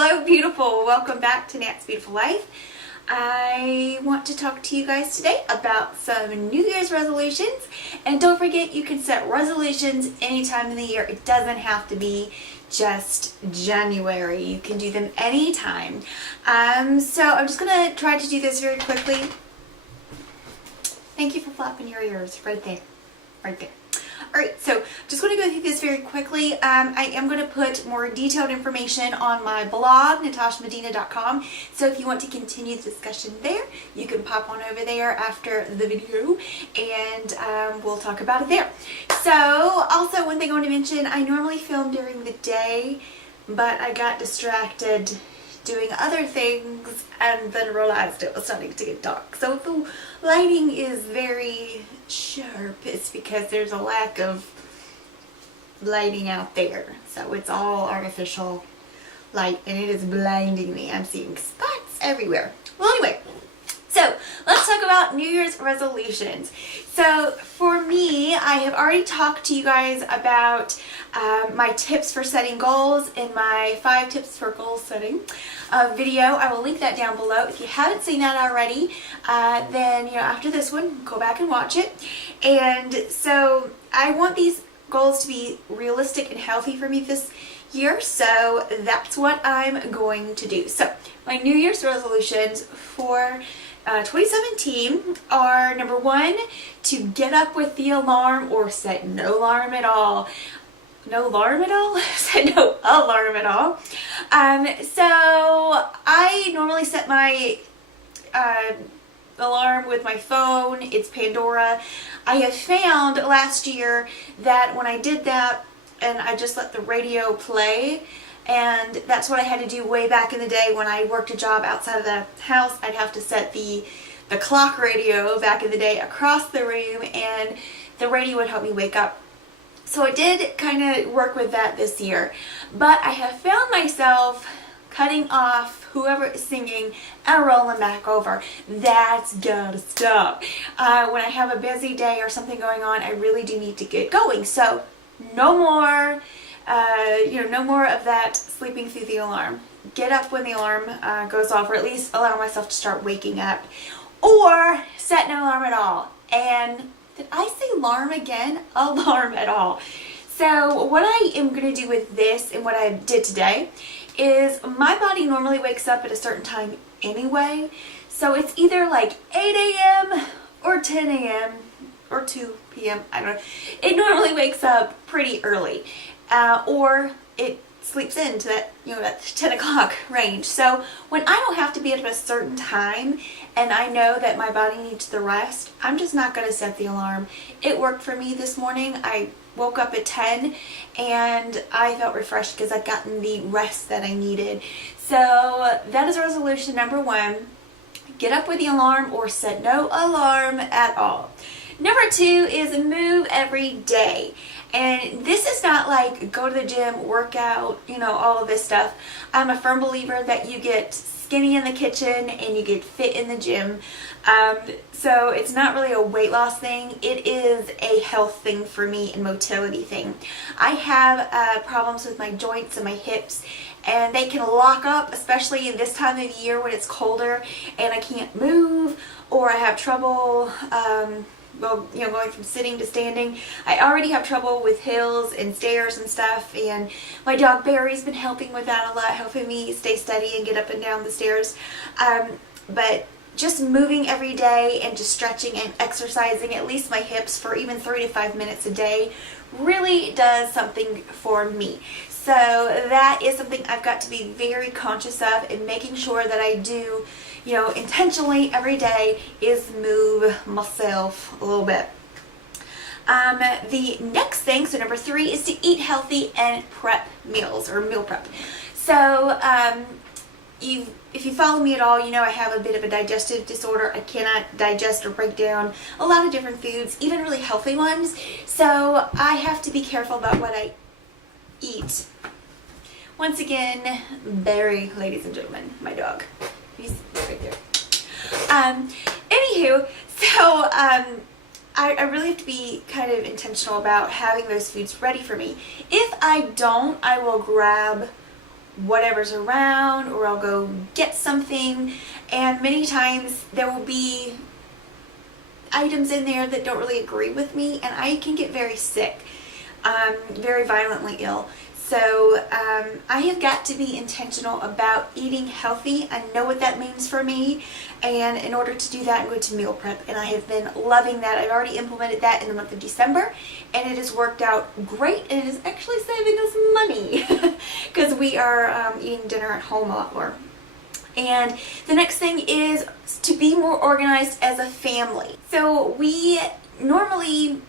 Hello, beautiful. Welcome back to Nat's Beautiful Life. I want to talk to you guys today about some New Year's resolutions. And don't forget, you can set resolutions any time in the year. It doesn't have to be just January. You can do them anytime. So I'm just going to try to do this very quickly. Thank you for flapping your ears right there. Right there. Alright, so just going to go through this very quickly. I am going to put more detailed information on my blog, natashamedina.com. So if you want to continue the discussion there, you can pop on over there after the video and we'll talk about it there. So also one thing I want to mention, I normally film during the day, but I got distracted doing other things and then realized it was starting to get dark. So if the lighting is very sharp, it's because there's a lack of lighting out there. So it's all artificial light and it is blinding me. I'm seeing spots everywhere. Well, anyway, so let's talk about New Year's resolutions. So for me, I have already talked to you guys about my tips for setting goals in my 5 tips for goal setting video. I will link that down below. If you haven't seen that already, then after this one, go back and watch it. And so I want these goals to be realistic and healthy for me this year, so that's what I'm going to do. So my New Year's resolutions for 2017 are: number 1, to get up with the alarm or set no alarm at all. No alarm at all? Set no alarm at all. So I normally set my alarm with my phone. It's Pandora. I have found last year that when I did that and I just let the radio play, and that's what I had to do way back in the day when I worked a job outside of the house. I'd have to set the clock radio back in the day across the room, and the radio would help me wake up. So I did kind of work with that this year, but I have found myself cutting off whoever is singing and rolling back over. That's gotta stop. When I have a busy day or something going on, I really do need to get going. So no more, no more of that sleeping through the alarm. Get up when the alarm goes off, or at least allow myself to start waking up, or set no alarm at all. And did I say alarm again? Alarm at all. So what I am going to do with this and what I did today is my body normally wakes up at a certain time anyway. So it's either like 8 a.m. or 10 a.m. or 2 p.m. I don't know. It normally wakes up pretty early. Or it sleeps into that, that 10 o'clock range. So when I don't have to be at a certain time and I know that my body needs the rest, I'm just not going to set the alarm. It worked for me this morning. I woke up at 10 and I felt refreshed because I'd gotten the rest that I needed. So that is resolution number 1. Get up with the alarm or set no alarm at all. Number 2 is move every day. And this is not like go to the gym, work out, all of this stuff. I'm a firm believer that you get skinny in the kitchen and you get fit in the gym. So it's not really a weight loss thing. It is a health thing for me and motility thing. I have problems with my joints and my hips, and they can lock up, especially in this time of year when it's colder and I can't move, or I have trouble going from sitting to standing. I already have trouble with hills and stairs and stuff, and my dog Barry's been helping with that a lot, helping me stay steady and get up and down the stairs. But just moving every day and just stretching and exercising at least my hips for even 3 to 5 minutes a day really does something for me. So that is something I've got to be very conscious of, and making sure that I do intentionally every day is move myself a little bit. The next thing, so number 3, is to eat healthy and prep meals, or meal prep. So if you follow me at all, I have a bit of a digestive disorder. I cannot digest or break down a lot of different foods, even really healthy ones. So I have to be careful about what I eat. Once again, Barry, ladies and gentlemen, my dog. He's right there. Anywho, so I really have to be kind of intentional about having those foods ready for me. If I don't, I will grab whatever's around, or I'll go get something, and many times there will be items in there that don't really agree with me, and I can get very sick, very violently ill. So I have got to be intentional about eating healthy. I know what that means for me, and in order to do that, I'm going to meal prep, and I have been loving that. I've already implemented that in the month of December, and it has worked out great, and it is actually saving us money because we are eating dinner at home a lot more. And the next thing is to be more organized as a family. So we normally,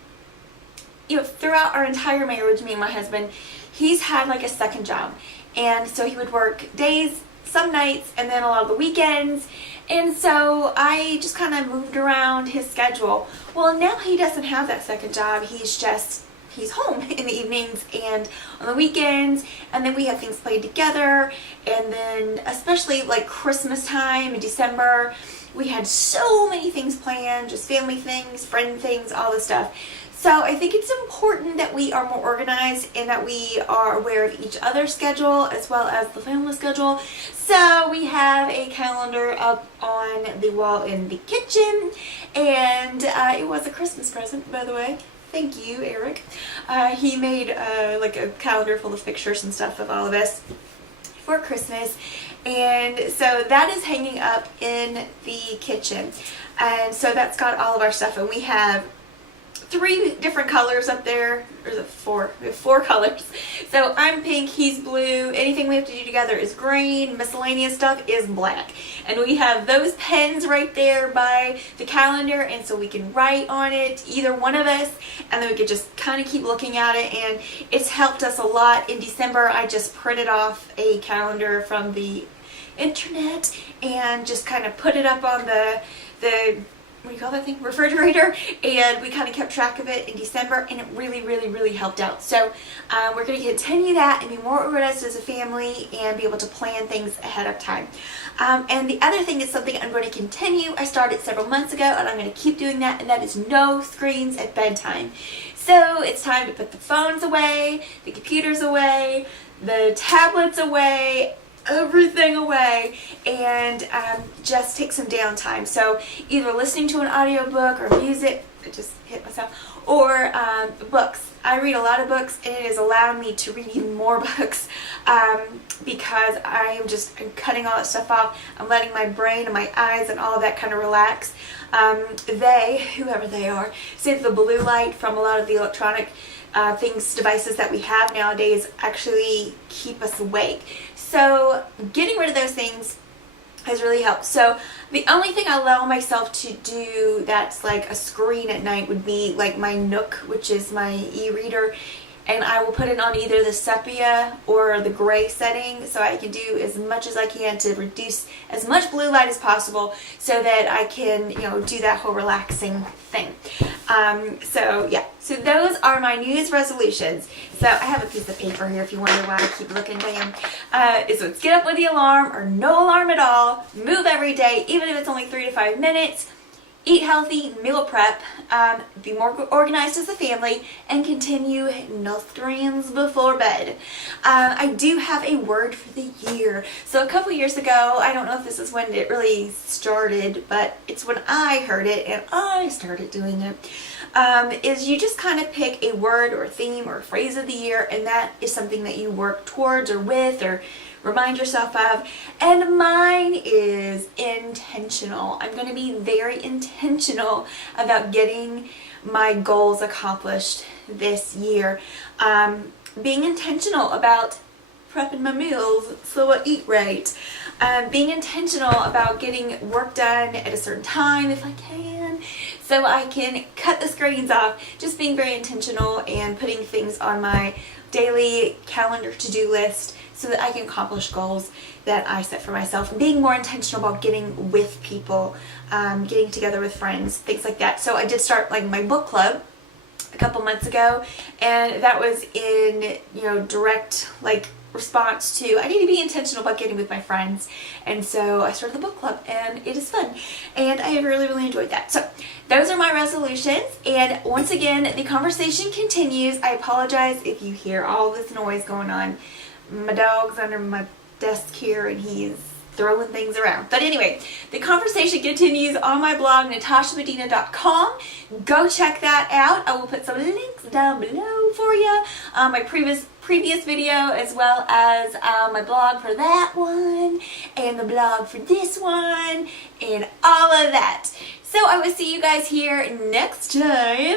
throughout our entire marriage, me and my husband, he's had like a second job. And so he would work days, some nights, and then a lot of the weekends. And so I just kind of moved around his schedule. Well, now he doesn't have that second job. He's home in the evenings and on the weekends, and then we have things played together. And then especially like Christmas time in December, we had so many things planned, just family things, friend things, all this stuff. So I think it's important that we are more organized and that we are aware of each other's schedule as well as the family schedule. So we have a calendar up on the wall in the kitchen, and it was a Christmas present, by the way. Thank you, Eric. He made like a calendar full of pictures and stuff of all of us for Christmas. And so that is hanging up in the kitchen. And so that's got all of our stuff, and we have 3 different colors up there, or is it 4? We have 4 colors. So I'm pink, he's blue, anything we have to do together is green, miscellaneous stuff is black. And we have those pens right there by the calendar, and so we can write on it, either one of us, and then we could just kind of keep looking at it, and it's helped us a lot. In December, I just printed off a calendar from the internet and just kind of put it up on the what do you call that thing? Refrigerator, and we kind of kept track of it in December, and it really helped out. So we're going to continue that and be more organized as a family and be able to plan things ahead of time. And the other thing is something I'm going to continue. I started several months ago, and I'm going to keep doing that, and that is no screens at bedtime. So it's time to put the phones away, the computers away, the tablets away, everything away, and just take some downtime. So either listening to an audiobook or music, I just hit myself, or books. I read a lot of books, and it has allowed me to read even more books because I'm cutting all that stuff off. I'm letting my brain and my eyes and all of that kind of relax. Whoever they are, say the blue light from a lot of the electronic devices that we have nowadays actually keep us awake. So getting rid of those things has really helped. So the only thing I allow myself to do that's like a screen at night would be like my Nook, which is my e-reader, and I will put it on either the sepia or the gray setting, so I can do as much as I can to reduce as much blue light as possible so that I can, do that whole relaxing thing. So those are my New Year's resolutions. So I have a piece of paper here if you wonder why I keep looking down. So it's get up with the alarm or no alarm at all, move every day, even if it's only 3 to 5 minutes, eat healthy, meal prep, be more organized as a family, and continue no screens before bed. I do have a word for the year. So a couple years ago, I don't know if this is when it really started, but it's when I heard it and I started doing it, is you just kind of pick a word or a theme or a phrase of the year, and that is something that you work towards or with or remind yourself of. And mine is intentional. I'm going to be very intentional about getting my goals accomplished this year. Being intentional about prepping my meals so I eat right. Being intentional about getting work done at a certain time if I can, so I can cut the screens off. Just being very intentional and putting things on my daily calendar to-do list so that I can accomplish goals that I set for myself. Being more intentional about getting with people, getting together with friends, things like that. So I did start like my book club a couple months ago, and that was in direct response to I need to be intentional about getting with my friends, and so I started the book club, and it is fun, and I have really enjoyed that. So those are my resolutions, and once again the conversation continues. I apologize if you hear all this noise going on. My dog's under my desk here and he's throwing things around. But anyway, the conversation continues on my blog, natashamedina.com. Go check that out. I will put some links down below for you. My previous video, as well as my blog for that one, and the blog for this one, and all of that. So I will see you guys here next time,